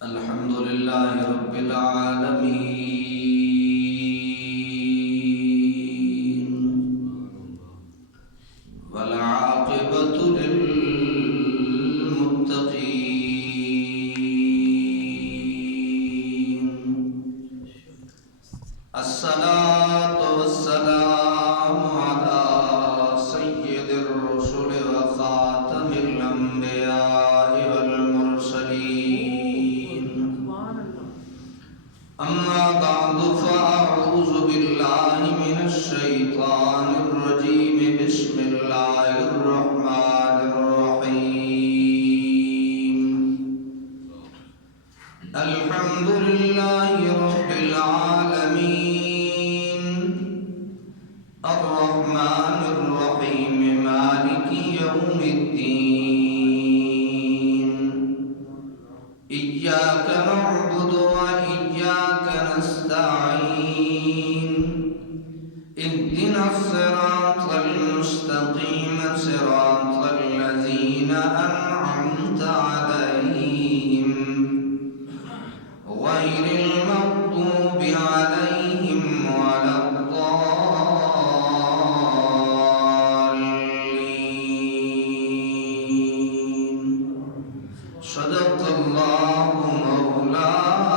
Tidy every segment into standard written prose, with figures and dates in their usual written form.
الحمد لله رب العالمين والعاقبة للمتقين الصلاة والسلام على سيد الرسل وخاتم الأنبياء والمرسلين أما بعد فأعوذ بالله من الشيطان الرجيم بسم الله الرحمن الرحيم الحمد لله رب العالمين الرحمن الرحيم مالك يوم الدين إياك نعبد وإياك نستعين اهدنا الصراط المستقيم صراط الذين أنعمت عليهم غير المغضوب عليهم ولا الضالين صدق الله مولانا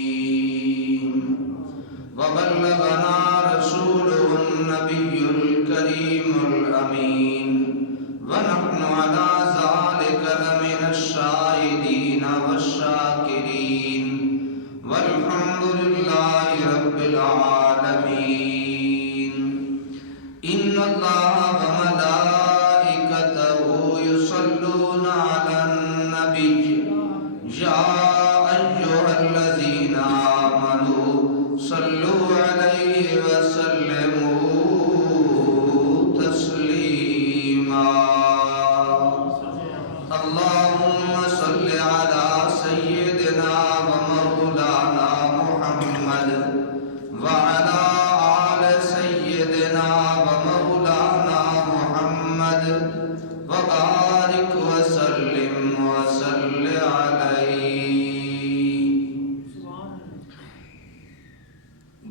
العظيم وبلغنا رسوله النبي الكريم الأمين ونحن على ذلك لمن الشاهدين والشاكرين والحمد لله رب العالمين إن الله وملائكته يصلون على النبي يا أيها الذين آمنوا صلوا عليه وسلموا تسليما اللهم صل على سيدنا ومولانا محمد وعلى آل سيدنا ومولانا محمد وبارك وسلم وصل عليه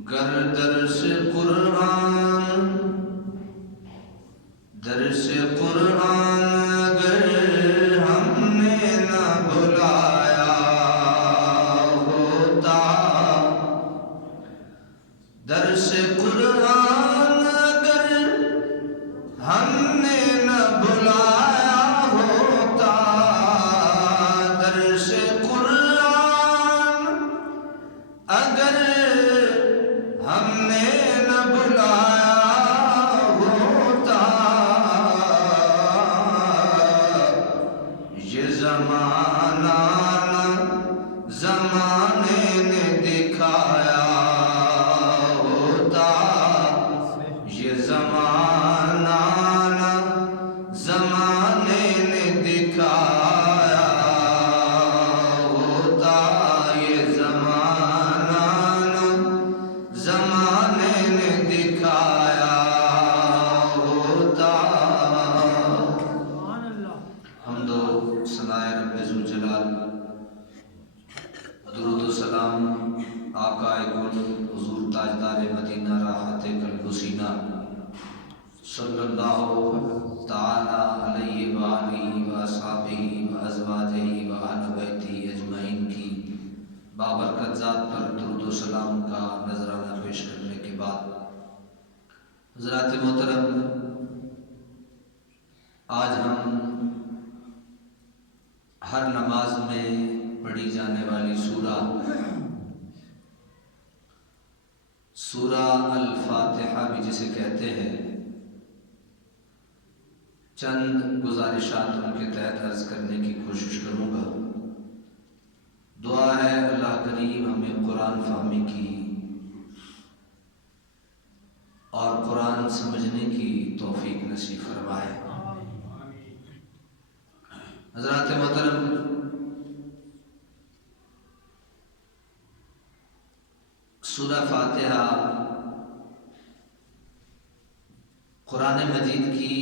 گر درس قرآن اگر ہم نے نہ بلایا ہوتا درس قرآن اگر ہم نے نہ بلایا ہوتا درس قرآن اگر ہم نے نہ بلایا ہوتا یہ زمانہ نہ زمانے نے دکھایا ہوتا یہ زمانہ نہ زمانے نے دکھایا ہوتا یہ زمانہ نہ زمانے نے دکھایا ہوتا حمد و ثناء رب ذوالجلال درود و سلام آقا کل حضور تاجدار مدینہ راحت قلب و سینہ صلی اللہ تعالی علیہ وآلہ وآصحابہ وازواجہ وآل بیتہ اجمعین کی بابرکت ذات پر درود و سلام کا نذرانہ پیش کرنے کے بعد حضرات محترم آج ہم ہر نماز میں پڑھی جانے والی سورہ الفاتحہ بھی جسے کہتے ہیں چند گزارشات ان کے تحت عرض کرنے کی کوشش کروں گا دعا ہے اللہ کریم ہمیں قرآن فہمی کی اور قرآن سمجھنے کی توفیق نصیب فرمائے حضرات محترم سورہ فاتحہ قرآن مجید کی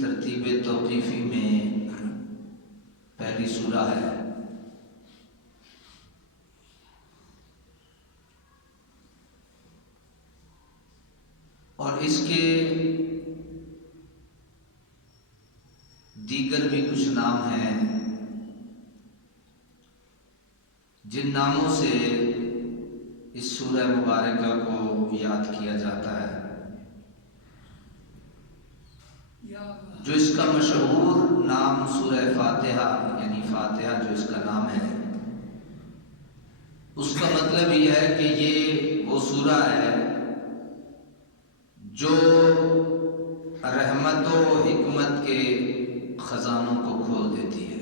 ترتیب توقیفی میں پہلی سورہ ہے. اور اس کے دیگر بھی کچھ نام ہیں جن ناموں سے اس سورہ مبارکہ کو یاد کیا جاتا ہے. جو اس کا مشہور نام سورہ فاتحہ یعنی فاتحہ جو اس کا نام ہے، اس کا مطلب یہ ہے کہ یہ وہ سورہ ہے جو رحمت و حکمت کے خزانوں کو کھول دیتی ہے.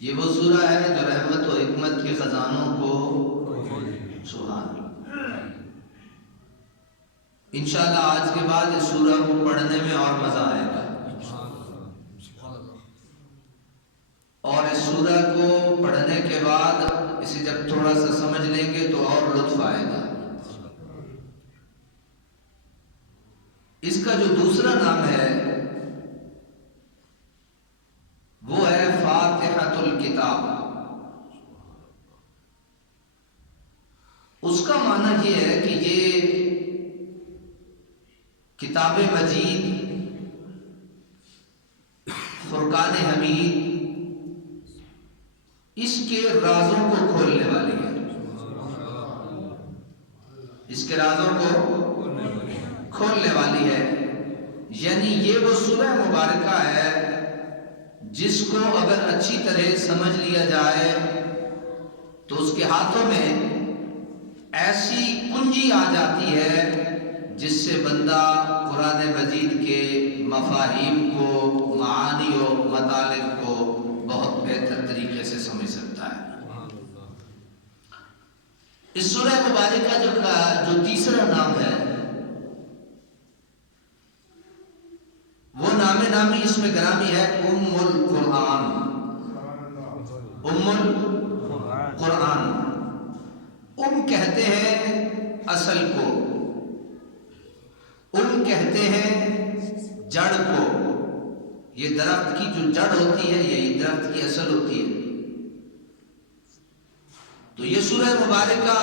یہ وہ سورہ ہے جو رحمت و حکمت کے خزانوں کو سبحان اللہ. انشاءاللہ آج کے بعد اس سورہ کو پڑھنے میں اور مزہ آئے گا، اور اس سورہ کو پڑھنے کے بعد اسے جب تھوڑا سا سمجھ لیں گے تو اور لطف آئے گا. اس کا جو دوسرا نام ہے وہ ہے فاتحۃ الکتاب. اس کا معنی یہ ہے کہ یہ کتاب مجید، فرقان حمید، اس کے رازوں کو کھولنے والی ہے. اس کے رازوں کو کھولنے والی ہے. یعنی یہ وہ سورہ مبارکہ ہے جس کو اگر اچھی طرح سمجھ لیا جائے تو اس کے ہاتھوں میں ایسی کنجی آ جاتی ہے جس سے بندہ قرآن مجید کے مفاہیم کو، معانی و مطالب کو بہت بہتر طریقے سے سمجھ سکتا ہے. اس سورہ مبارکہ جو تیسرا نام ہے وہ نامی اس میں گرامی ہے ام القرآن. ام القرآن. ام کہتے ہیں اصل کو، ام کہتے ہیں جڑ کو. یہ درخت کی جو جڑ ہوتی ہے یہی درخت کی اصل ہوتی ہے. تو یہ سورہ مبارکہ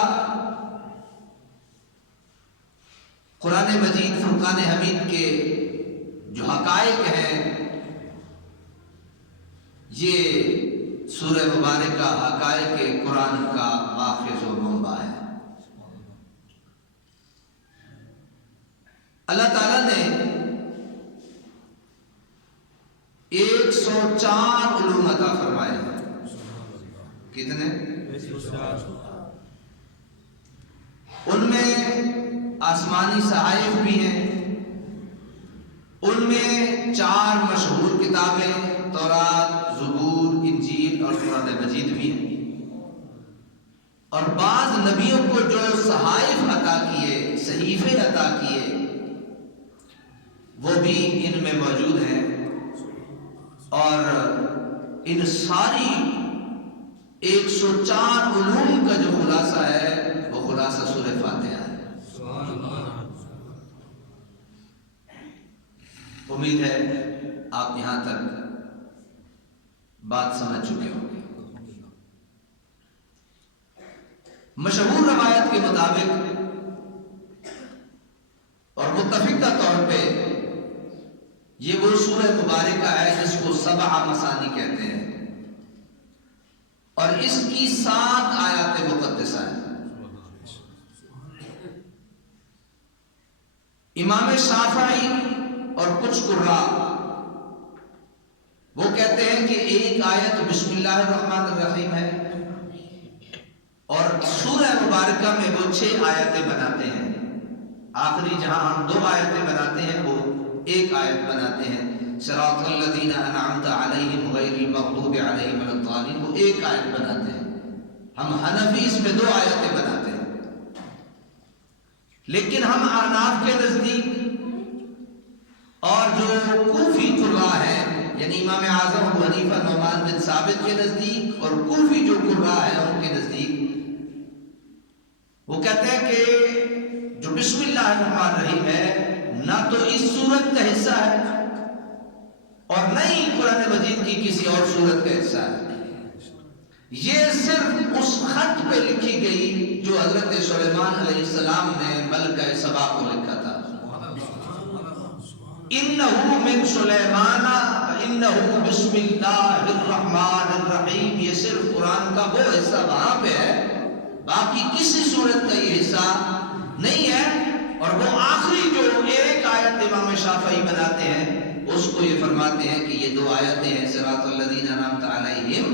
قرآن مجید فرقان حمید کے جو حقائق ہیں، یہ سورہ مبارکہ حقائق قرآن کا ماخذ و منبع ہے. اللہ تعالیٰ نے 104 علوم عطا فرمائے ہیں. کتنے؟ ان میں آسمانی صحائف بھی ہیں، ان میں 4 مشہور کتابیں تورات، زبور، انجیل اور قرآن مجید بھی ہیں، اور بعض نبیوں کو جو صحائف عطا کیے، صحیفے عطا کیے، وہ بھی ان میں موجود ہیں. اور ان ساری 104 علوم کا جو خلاصہ ہے وہ خلاصہ سورہ فاتحہ ہے. امید ہے آپ یہاں تک بات سمجھ چکے ہوں گے. مشہور روایت کے مطابق اور متفقہ طور پہ یہ وہ سورہ مبارکہ ہے جس کو 7 مثانی کہتے ہیں، اور اس کی 7 آیات مقدسہ ہیں. امام شافعی اور کچھ قراء وہ کہتے ہیں کہ ایک آیت بسم اللہ الرحمن الرحیم ہے، اور سورہ مبارکہ میں وہ 6 آیتیں بناتے ہیں. آخری جہاں ہم 2 آیتیں بناتے ہیں وہ ایک آیت بناتے ہیں. صراط الذین انعمت علیہم غیر المغضوب علیہم ولا الضالین، وہ ایک آیت بناتے ہیں. ہم حنفی اس میں 2 آیتیں بناتے ہیں. لیکن ہم احناف کے نزدیک اور جو کوفی قراء ہیں، یعنی امام اعظم ابو حنیفہ نعمان بن ثابت کے نزدیک اور کوفی جو قراء ہیں ان کے نزدیک، وہ کہتے ہیں کہ جو بسم اللہ الرحمن الرحیم ہے نہ تو اس سورت کا حصہ ہے اور نہ ہی قرآن مجید کی کسی اور سورت کا حصہ ہے. یہ صرف اس خط پہ لکھی گئی جو حضرت سلیمان علیہ السلام نے ملکہ سبا کو لکھا تھا. انہو من سلیمان انہو بسم اللہ الرحمن الرحیم. یہ صرف قرآن کا وہ حصہ وہاں پہ ہے، باقی کسی سورت کا یہ حصہ نہیں ہے. اور وہ آخری جو ایک آیت امام شافعی بناتے ہیں اس کو یہ فرماتے ہیں کہ یہ 2 آیتیں ہیں، صراط الذین انعمت علیہم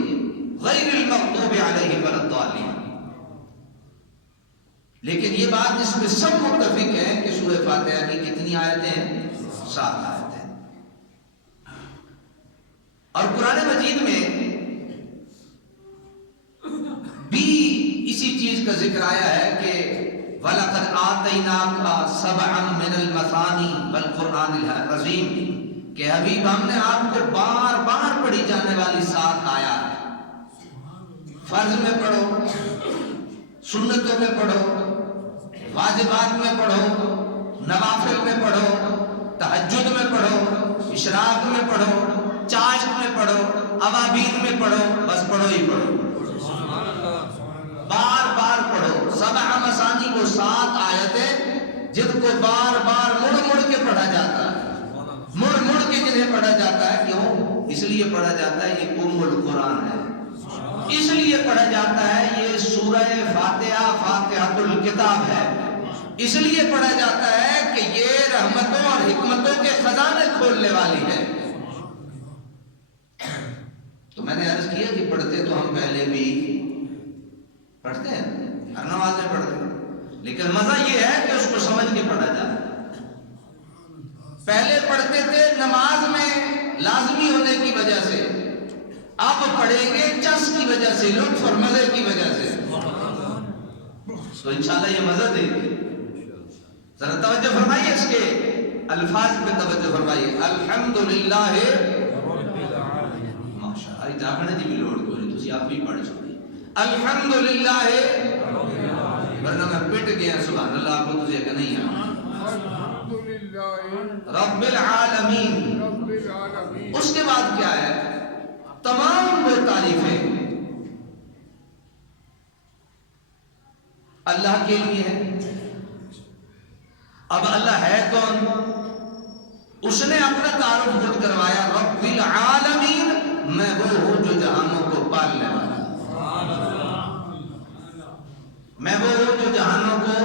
غیر المغضوب علیہم ولا الضالین. لیکن یہ بات اس میں سب متفق ہیں کہ سورہ فاتحہ کی کتنی آیتیں ہیں؟ 7 آیتیں. اور قرآن مجید میں بھی اسی چیز کا ذکر آیا ہے کہ وَلَقَدْ آتَيْنَاكَ سَبْعًا مِنَ الْمَثَانِي وَالْقُرْآنِ الْعَظِيمِ کہ حبیب ہم نے آپ کو بار بار پڑھی جانے والی 7 آیات، فرض میں پڑھو، سنتوں میں پڑھو، واجبات میں پڑھو، نوافل میں پڑھو، تہجد میں پڑھو، اشراق میں پڑھو، چاشت میں پڑھو، اوابین میں پڑھو، بس پڑھو ہی پڑھو، بار بار پڑھو. 7 مثانی کو 7 آیتیں جن کو بار بار مڑ مڑ کے پڑھا جاتا ہے، مڑ مڑ کے جنہیں پڑھا جاتا ہے. کیوں؟ اس لیے پڑھا جاتا ہے یہ ام القرآن ہے، اس لیے پڑھا جاتا ہے یہ سورہ فاتحہ فاتحۃ الکتاب ہے، اس لیے پڑھا جاتا ہے کہ یہ رحمتوں اور حکمتوں کے خزانے کھولنے والی ہے. تو میں نے عرض کیا کہ پڑھتے تو ہم پہلے بھی پڑھتے ہیں، ہر نماز میں پڑھتے ہیں، لیکن مزہ یہ ہے کہ اس کو سمجھ کے پڑھا جائے. پہلے پڑھتے تھے نماز میں لازمی ہونے کی وجہ سے، اب پڑھیں گے چس کی وجہ سے، لطف اور مزے کی وجہ سے. تو انشاءاللہ یہ مزہ دے گی. ذرا توجہ فرمائیے، اس کے الفاظ پہ توجہ فرمائیے. الحمدللہ ماشاءاللہ جاگنے دی بھی لوڑ کوئی تسی آپ بھی پڑھ سکتے. الحمدللہ ورنہ میں پٹ گیا. سبحان اللہ. آپ کو تجھے کہ نہیں ہے رب العالمین. اس کے بعد کیا ہے؟ تمام وہ تعریفیں اللہ کے لیے ہیں. اب اللہ ہے کون؟ اس نے اپنا تعارف خود کروایا، رب العالمین، میں وہ ہوں جو جہانوں کو پالنے والا، میں وہ ہوں جو جہانوں کو،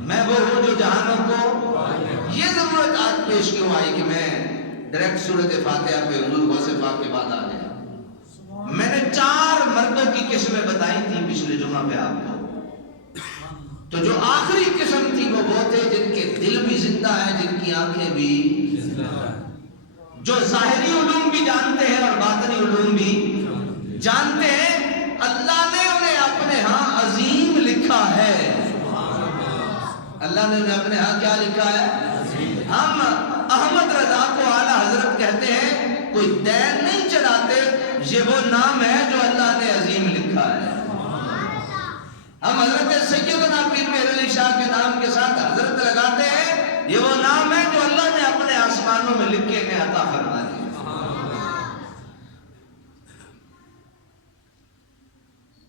میں وہ ہوں جو جہانوں کو. یہ ضرورت آج پیش کیوں آئی کہ میں ڈائریکٹ سورۃ فاتحہ پہ حضور غوث پاک کے بعد آ گیا؟ میں نے 4 مردوں کی قسمیں بتائی تھی پچھلے جمعہ پہ آپ کو. تو جو آخری قسم تھی وہ تھے جن کے دل بھی زندہ ہیں، جن کی آنکھیں بھی زندہ ہیں، جو ظاہری علوم بھی جانتے ہیں اور باطنی علوم بھی جانتے ہیں. اللہ نے انہیں اپنے ہاں عظیم لکھا ہے. اللہ نے انہیں اپنے ہاں کیا لکھا ہے؟ ہم احمد رضا کو اعلیٰ حضرت کہتے ہیں، کوئی دین نہیں چڑھاتے، یہ وہ نام ہے جو اللہ نے عظیم لکھا ہے. ہم حضرت سیدنا پیر مہر علی شاہ کے نام کے ساتھ حضرت لگاتے ہیں، یہ وہ نام ہے جو اللہ نے اپنے آسمانوں میں لکھ کے عطا فرما دیا.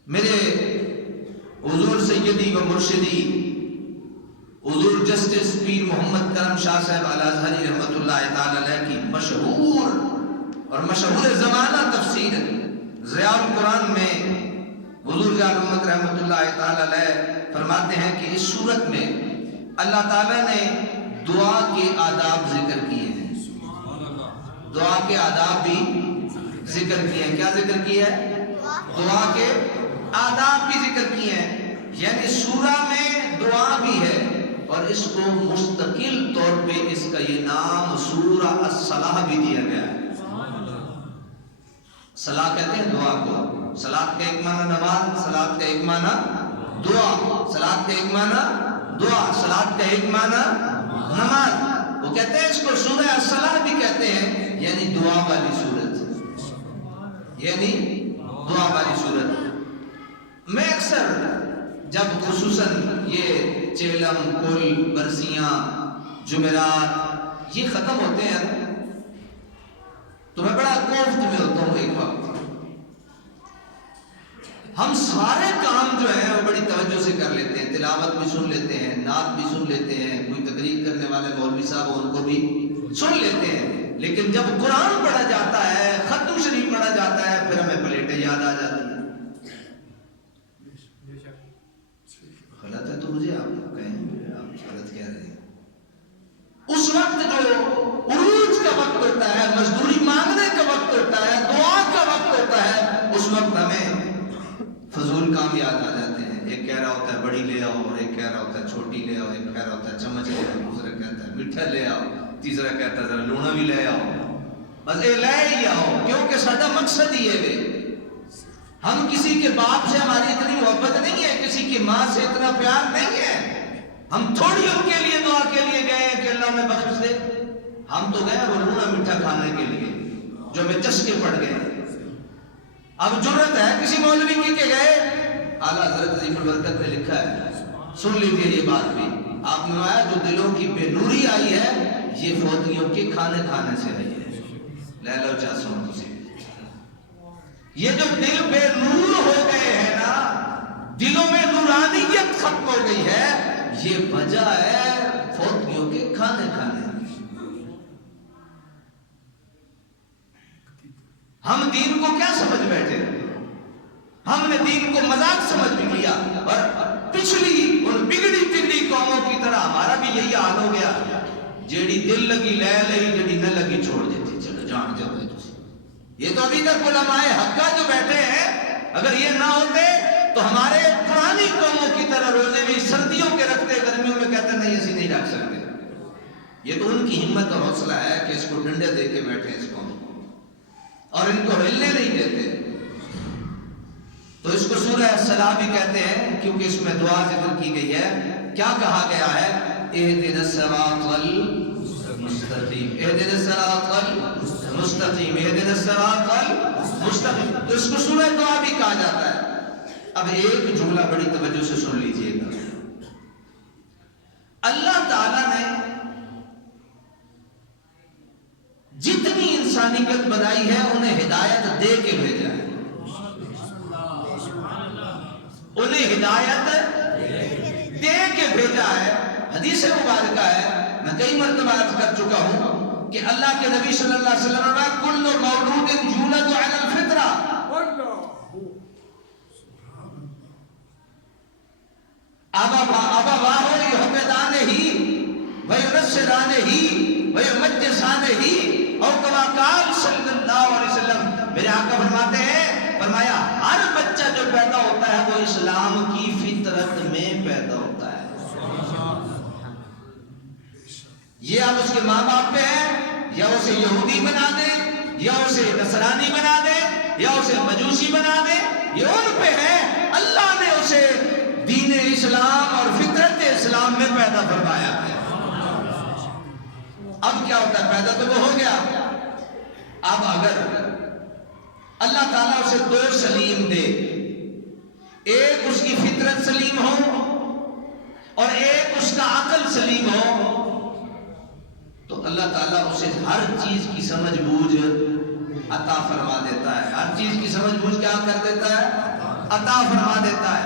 میرے حضور سیدی و مرشدی حضور جسٹس پیر محمد کرم شاہ صاحب الازہری رحمۃ اللہ تعالی علیہ کی مشہور اور مشہور زمانہ تفسیر ضیاء القرآن میں حضور جان محمد رحمۃ اللہ تعالی علیہ فرماتے ہیں کہ اس صورت میں اللہ تعالیٰ نے دعا کے آداب ذکر کیے ہیں. دعا کے آداب بھی ذکر کیے ہیں. کیا ذکر کیا ہے؟ دعا کے آداب بھی ذکر کیے ہیں. یعنی سورہ میں دعا بھی ہے اور اس کو مستقل طور پہ اس کا یہ نام سورہ الصلاح بھی دیا گیا ہے. صلاح کہتے ہیں دعا کو. صلاۃ کا ایک معنی نماز، صلاۃ کا ایک معنی دعا، صلاۃ کا ایک معنی دعا، صلاۃ کا ایک معنی نماز. وہ کہتے ہیں اس کو سورہ الصلاح بھی کہتے ہیں، یعنی دعا والی سورت، یعنی دعا والی سورت. میں اکثر جب خصوصاً یہ چیلم، کل، برسیاں، جمعرات یہ ختم ہوتے ہیں تو میں بڑا کوفت میں ہوتا ہوں ایک وقت. ہم سارے کام جو ہیں وہ بڑی توجہ سے کر لیتے ہیں, تلاوت بھی سن لیتے ہیں, نعت بھی سن لیتے ہیں, کوئی تقریر کرنے والے مولوی صاحب ان کو بھی سن لیتے ہیں, لیکن جب قرآن پڑھا جاتا ہے, ختم شریف پڑھا جاتا ہے, پھر ہمیں پلیٹیں یاد آ جاتی ہیں. غلط ہے تو مجھے آپ کہیں, آپ غلط کہہ رہے ہیں. اس وقت جو عروج کا وقت ہوتا ہے, مزدوری مانگنے کا وقت ہوتا ہے, دعا کا وقت ہوتا ہے, اس وقت ہمیں فضول کام یاد آ جاتے ہیں. ایک کہہ رہا ہوتا ہے بڑی لے آؤ, اور ایک کہہ رہا ہوتا ہے چھوٹی لے آؤ, ایک کہہ رہا ہوتا ہے چمچ لے آؤ, دوسرا کہتا ہے میٹھا لے آؤ, تیسرا کہتا ہے ذرا لونا بھی لے آؤ. بس اے لے ہی آؤ, کیونکہ سارا مقصد ہی ہے. ہم کسی کے باپ سے ہماری اتنی محبت نہیں ہے, کسی کی ماں سے اتنا پیار نہیں ہے. ہم تھوڑی ان کے لیے دعا کے لیے گئے کہ اللہ میں بخش دے. ہم تو گئے وہ لونا میٹھا کھانے کے لیے جو ہمیں چسکے پڑ گئے. اب جرت ہے کسی مولوی کی کہ گئے, اعلیٰ حضرت عظیم البرکت نے لکھا ہے, سن لیجیے یہ بات بھی, آپ نے آیا جو دلوں کی بے نوری آئی ہے یہ فوتیوں کے کھانے کھانے سے آئی ہے. لے لو چاہ سن تسی, یہ جو دل بے نور ہو گئے ہیں نا, دلوں میں نورانیت ختم ہو گئی ہے, یہ وجہ ہے فوتیوں کے کھانے کھانے. ہم دین کو کیا سمجھ بیٹھے, ہم نے دین کو مذاق سمجھ بھی لیا, اور پچھلی ان بگڑی پگڑی قوموں کی طرح ہمارا بھی یہی حال ہو گیا. جیڑی دل لگی لے لئی, جیڑی نہ لگی چھوڑ دیتی, چلو جان جاؤ. یہ تو ابھی تک علماء حقہ جو بیٹھے ہیں, اگر یہ نہ ہوتے تو ہمارے پرانی قوموں کی طرح روزے بھی سردیوں کے رکھتے, گرمیوں میں کہتے نہیں ایسی نہیں رکھ سکتے. یہ تو ان کی ہمت اور حوصلہ ہے کہ اس کو ڈنڈے دے کے بیٹھے اس قوم کو, اور ان کو ہلنے نہیں دیتے. تو اس کو سورہ الصلاح بھی کہتے ہیں کیونکہ اس میں دعا ذکر کی گئی ہے. کیا کہا گیا ہے, اہدنا الصراط المستقیم, اہدنا الصراط المستقیم, اہدنا الصراط المستقیم. تو اس کو سورہ دعا بھی کہا جاتا ہے. اب ایک جملہ بڑی توجہ سے سن لیجئے گا. اللہ تعالیٰ نے جتنی انسانیت بنائی ہے انہیں ہدایت دے کے بھیجا ہے, انہیں ہدایت دے کے بھیجا ہے. حدیث مبارکہ ہے, میں کئی مرتبہ عرض کر چکا ہوں کہ اللہ کے نبی صلی اللہ علیہ وسلم نے کل مولود یولد علی الفطرہ, ابواہ یحودانہ وینصرانہ ویمجسانہ اور کما قال صلی اللہ علیہ وسلم. میرے آقا فرماتے ہیں, فرمایا ہر بچہ جو پیدا ہوتا ہے وہ اسلام کی فطرت میں پیدا ہوتا ہے. یہ اب اس کے ماں باپ پہ ہے, یا اسے یہودی بنا دے, یا اسے نصرانی بنا دے, یا اسے مجوسی بنا دے, یہ ان پہ ہے. اللہ نے اسے دین اسلام اور فطرت اسلام میں پیدا فرمایا ہے. اب کیا ہوتا ہے, پیدا تو وہ ہو گیا. اب اگر اللہ تعالیٰ اسے دو سلیم دے, ایک اس کی فطرت سلیم ہو اور ایک اس کا عقل سلیم ہو, تو اللہ تعالیٰ اسے ہر چیز کی سمجھ بوجھ عطا فرما دیتا ہے. ہر چیز کی سمجھ بوجھ کیا کر دیتا ہے, عطا فرما دیتا ہے.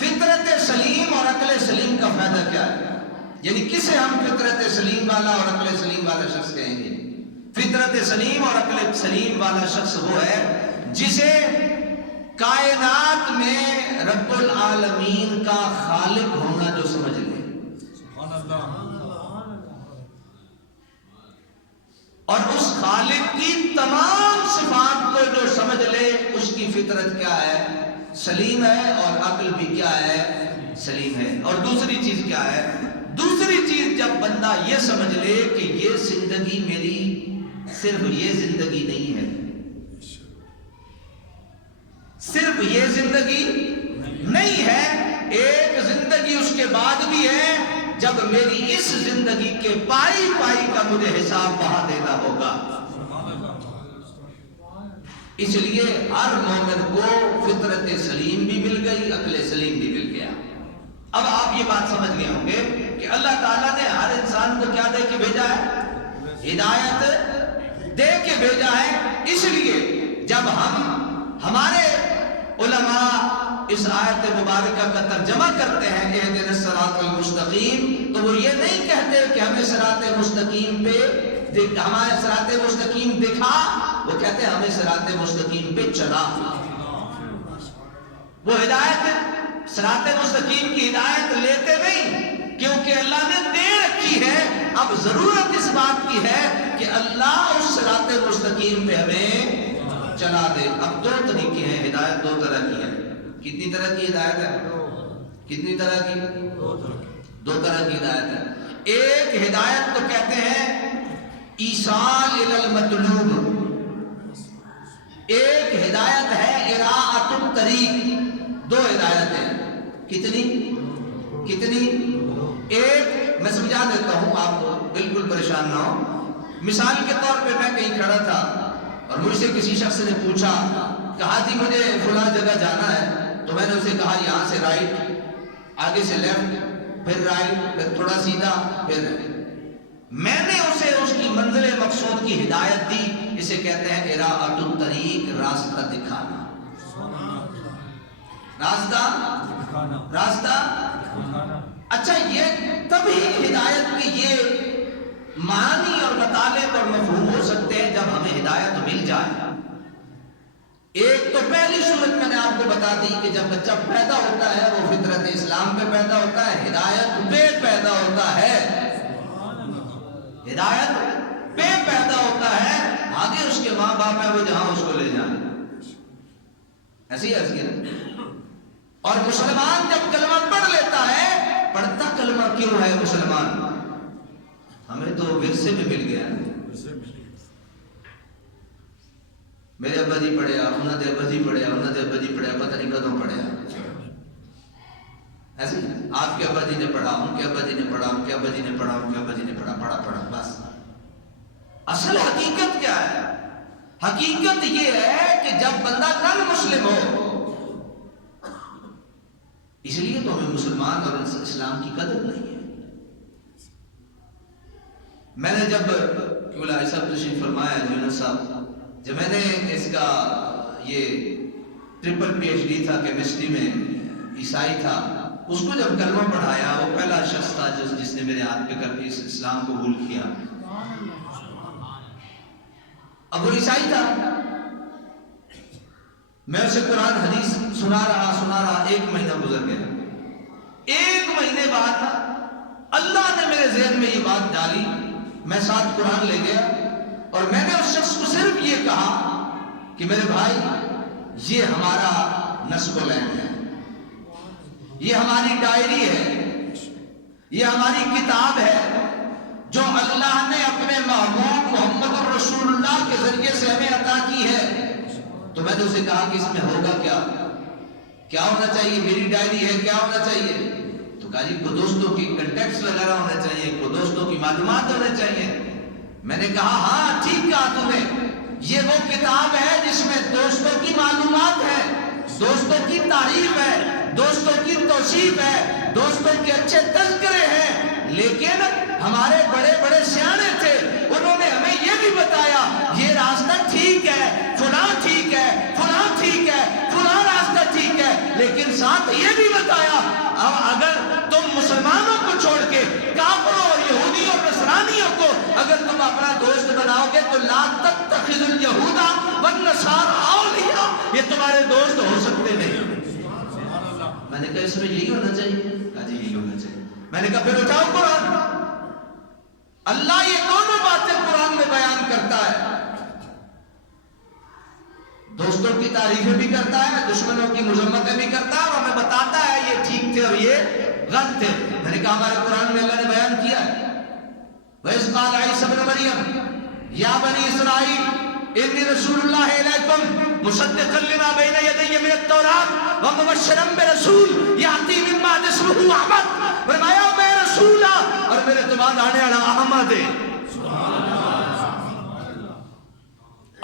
فطرت سلیم اور عقل سلیم کا فائدہ کیا ہے, یعنی کسے ہم فطرت سلیم والا اور عقل سلیم والا شخص کہیں گے؟ فطرت سلیم اور عقل سلیم والا شخص وہ ہے جسے کائنات میں رب العالمین کا خالق ہونا جو سمجھ لے, اور اس خالق کی تمام صفات کو جو سمجھ لے, اس کی فطرت کیا ہے, سلیم ہے, اور عقل بھی کیا ہے, سلیم ہے. اور دوسری چیز کیا ہے, دوسری چیز جب بندہ یہ سمجھ لے کہ یہ زندگی میری صرف یہ زندگی نہیں ہے, صرف یہ زندگی نہیں ہے, ایک زندگی اس کے بعد بھی ہے جب میری اس زندگی کے پائی پائی کا مجھے حساب وہاں دینا ہوگا. اس لیے ہر مومن کو فطرت سلیم بھی مل گئی, عقل سلیم بھی مل گیا. اب آپ یہ بات سمجھ گئے ہوں گے کہ اللہ تعالیٰ نے ہر انسان کو کیا دے کے بھیجا ہے, ہدایت دے کے بھیجا ہے. اس لیے جب ہمارے علماء اس آیت مبارکہ کا ترجمہ کرتے ہیں اہدنا الصراط المستقیم، تو وہ یہ نہیں کہتے کہ ہمیں صراط مستقیم پہ ہمارے صراط مستقیم دکھا، وہ کہتے ہیں ہمیں صراط مستقیم پہ چلا. وہ ہدایت صراط مستقیم کی ہدایت لیتے نہیں، کیونکہ اللہ نے دے رکھی ہے. اب ضرورت اس بات کی ہے کہ اللہ اس صراط مستقیم پہ ہمیں چلا دے. اب دو طریقے ہیں، ہدایت دو طرح کی ہے. کتنی طرح کی ہدایت ہے؟ کتنی طرح کی؟ دو طرح کی ہدایت ہے. ایک ہدایت تو کہتے ہیں ایصال الی المطلوب، ایک ہدایت ہے اراءۃ الطریق. دو ہدایت ہیں. کتنی؟ ایک میں سمجھا دیتا ہوں، آپ بالکل پریشان نہ ہو. مثال کے طور پہ میں کہیں کھڑا تھا اور مجھ سے کسی شخص نے پوچھا، کہا جی مجھے فلاں جگہ جانا ہے، تو میں نے اسے کہا یہاں سے رائٹ، آگے سے لیفٹ، پھر رائٹ، پھر تھوڑا سیدھا، پھر میں نے اسے اس کی منزل مقصود کی ہدایت دی. اسے کہتے ہیں اراءۃ الطریق، راستہ دکھانا. راستہ. اچھا، یہ تبھی ہدایت کی یہ معنی اور مطالب اور مفہوم ہو سکتے ہیں جب ہمیں ہدایت مل جائے. ایک تو پہلی صورت میں نے آپ کو بتا دی کہ جب بچہ پیدا ہوتا ہے وہ فطرت اسلام پہ پیدا ہوتا ہے، ہدایت پہ پیدا ہوتا ہے. ہدایت پہ پیدا ہوتا ہے، آگے اس کے ماں باپ ہیں وہ جہاں اس کو لے جائیں. ایسی ہے. اور مسلمان جب کلمہ پڑھ لیتا ہے، پڑھتا کلمہ کیوں ہے مسلمان؟ ہمیں تو ورثے میں مل گیا. میرے ابا جی پڑھیا، انہوں نے ابا جی پڑھیا، انہوں نے ابا جی پڑھیا، پتہ نہیں کدوں پڑھیا. ایسے آپ کے ابا جی نے پڑھا، ان کے ابا جی نے پڑھا، ان کے ابا جی نے پڑھا، ان کے ابا جی نے پڑھا، پڑھا بس. اصل حقیقت کیا ہے؟ حقیقت یہ ہے کہ جب بندہ نن مسلم ہو، اس لیے تو ہمیں مسلمان اور اسلام کی قدر نہیں ہے. میں نے جب صاحب تشریف فرمایا یونس صاحب، جب میں نے اس کا یہ ٹرپل PhD تھا کیمسٹری میں، عیسائی تھا، اس کو جب کلمہ پڑھایا، وہ پہلا شخص تھا جس نے میرے ہاتھ پہ کر کے اسلام قبول کیا. اب وہ عیسائی تھا، میں اسے قرآن حدیث سنا رہا 1 مہینہ گزر گیا. 1 مہینے بعد اللہ نے میرے ذہن میں یہ بات ڈالی. میں ساتھ قرآن لے گیا اور میں نے اس شخص کو صرف یہ کہا کہ میرے بھائی، یہ ہمارا نسب العین ہے، یہ ہماری ڈائری ہے، یہ ہماری کتاب ہے جو اللہ نے اپنے محبوب محمد رسول اللہ کے ذریعے سے ہمیں عطا کی ہے. تو میں نے اسے کہا کہ اس میں ہوگا کیا ہونا چاہیے؟ میری ڈائری ہے، کیا ہونا چاہیے؟ تو کہا جی کو دوستوں کی کنٹیکٹس وغیرہ ہونا چاہیے، کو دوستوں کی معلومات ہونا چاہیے. میں نے کہا ہاں ٹھیک کہا تم نے، یہ وہ کتاب ہے جس میں دوستوں کی معلومات ہے، دوستوں کی تعریف ہے، دوستوں کی توصیف ہے، دوستوں کے اچھے تذکرے ہیں. لیکن ہمارے بڑے بڑے سیانے تھے، انہوں نے ہمیں یہ بھی بتایا یہ راستہ ٹھیک ہے، فلاں ٹھیک ہے، فلاں ٹھیک ہے، فلاں راستہ ٹھیک ہے، لیکن ساتھ یہ بھی بتایا اب اگر تم مسلمانوں کو چھوڑ کے کافروں اور یہودیوں اور نصرانیوں کو اگر تم اپنا دوست بناؤ گے تو لا تتخذوا اليہود والنصارى اولیاء، یہ تمہارے دوست ہو سکتے نہیں. میں نے کہا اس میں یہی ہونا چاہیے؟ کہا جی یہی ہونا چاہیے. میں نے کہا پھر اٹھاؤ قرآن. اللہ یہ دونوں باتیں قرآن میں بیان کرتا ہے، دوستوں کی تعریفیں بھی کرتا ہے، دشمنوں کی مذمتیں بھی کرتا ہے، اور ہمیں بتاتا ہے یہ ٹھیک تھے اور یہ غلط تھے. میں نے کہا ہمارے قرآن میں اللہ نے بیان کیا ہے وَإِذْ قَالَ عِيسَى ابْنُ مَرْيَمَ يَا بَنِي إِسْرَائِيلَ إِنِّي رَسُولُ اللَّهِ إِلَيْكُمْ مُصَدِّقًا لِمَا بَيْنَ يَدَيَّ مِنَ التَّوْرَاةِ وَمُبَشِّرًا بِرَسُولٍ يَأْتِي مِن بَعْدِي اسْمُهُ أَحْمَدُ. فرمایا میں رسول ہوں اور میرے تو بعد آنے والا احمد ہے.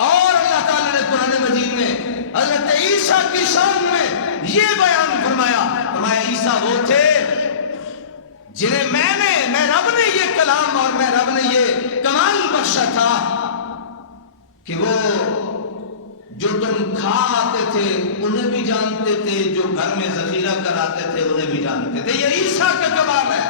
اور اللہ تعالیٰ نے قرآن مجید میں حضرت عیسیٰ کی شان میں یہ بیان فرمایا عیسیٰ وہ تھے جنہیں میں رب نے یہ کلام اور میں رب نے یہ کمال بخشا تھا کہ وہ جو تم کھا آتے تھے انہیں بھی جانتے تھے، جو گھر میں ذخیرہ کراتے تھے انہیں بھی جانتے تھے. یہ عیسیٰ کا کمال ہے.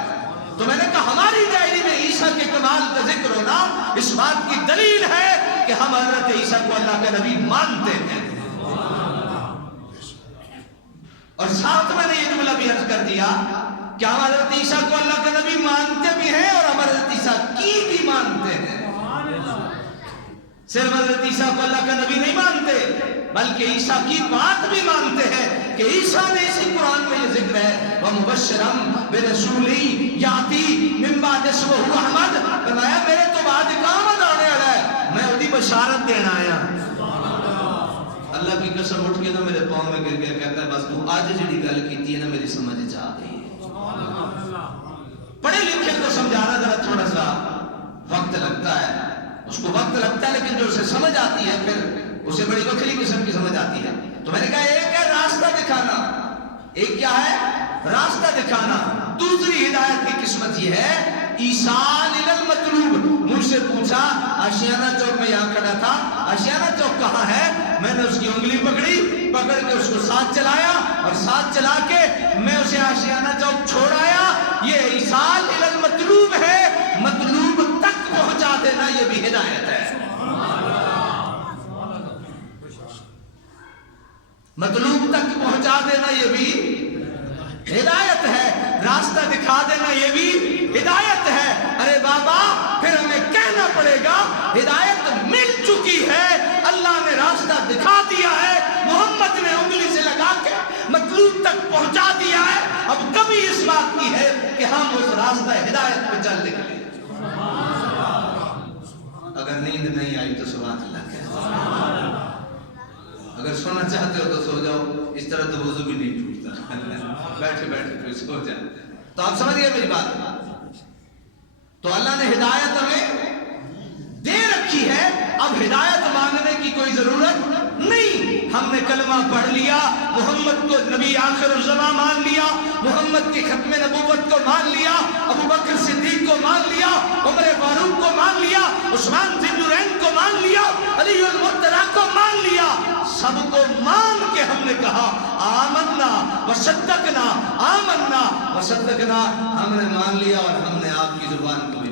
تو میں نے کہا ہماری ڈائری میں عیسیٰ کے کمال کا ذکر ہونا اس بات کی دلیل ہے کہ ہم حضرت عیسیٰ کو اللہ کا نبی مانتے ہیں. اور ساتھ میں نے یہ جملہ بھی عرض کر دیا کہ ہم حضرت عیسیٰ کو اللہ کا نبی مانتے بھی ہیں اور ہم حضرت عیسیٰ کی بھی مانتے ہیں. صرف حضرت عیسیٰ کو اللہ کا نبی نہیں مانتے بلکہ عیسیٰ کی بات بھی مانتے ہیں کہ عیسیٰ نے اسی قرآن میں یہ ذکر ہے وَمُبَشِّرًا بِرَسُولٍ یَأْتِی مِن بَعْدِهِ اسْمُهُ احمد. فرمایا میرے تو بعد اقامت آنے والا ہے، میں اس کی بشارت دینا آیا. اللہ کی قسم اٹھ کے نا میرے پاؤں میں گر گیا، کہتا ہے بس تو آج جڑی گل کیتی ہے نا میری سمجھ آ گئی ہے. پڑھے لکھے کو سمجھانا ذرا تھوڑا سا وقت لگتا ہے، اس کو وقت لگتا ہے، لیکن جو اسے سمجھ آتی ہے پھر اسے بڑی بکری قسم کی سمجھ آتی ہے. تو میں نے کہا ایک ہے راستہ دکھانا، ایک کیا ہے راستہ دکھانا. دوسری ہدایت کی قسمت یہ ہے ایصال الی المطلوب. مجھ سے پوچھا آشیانہ چوک میں یہاں کھڑا تھا، آشیانہ چوک کہاں ہے؟ میں نے اس کی انگلی پکڑ کے اس کو ساتھ چلایا اور ساتھ چلا کے میں اسے آشیانہ چوک چھوڑ آیا. یہ ایصال الی المطلوب ہے، مطلوب تک پہنچا دینا یہ بھی ہدایت ہے. مطلوب تک پہنچا دینا یہ بھی ہدایت ہے، راستہ دکھا دینا یہ بھی ہدایت ہے. ارے بابا پھر ہمیں کہنا پڑے گا ہدایت مل چکی ہے، اللہ نے راستہ دکھا دیا ہے، محمد نے انگلی سے لگا کے مطلوب تک پہنچا دیا ہے. اب کمی اس بات کی ہے کہ ہم اس راستہ ہدایت پہ چل نکلیں. اگر نیند نہیں آئی تو سبحان اللہ کہہ، اگر سونا چاہتے ہو تو سو جاؤ، اس طرح تو وضو بھی نہیں ٹوٹتا. بیٹھے بیٹھے کوئی سو جائے. تو آپ سمجھ گئے میری بات؟ تو اللہ نے ہدایت ہمیں دے رکھی ہے، اب ہدایت مانگنے کی کوئی ضرورت نہیں. ہم نے کلمہ پڑھ لیا، محمد کو نبی آخر الزماں مان لیا، محمد کی ختم نبوت کو مان لیا، ابو بکر صدیق کو مان لیا، عمر فاروق کو مان لیا، عثمان ذی النورین کو مان لیا، علی المرتضیٰ کو مان لیا. سب کو مان کے ہم نے کہا آمنا وصدقنا، آمنا وصدقنا. ہم نے مان لیا اور ہم نے آپ کی زبان کو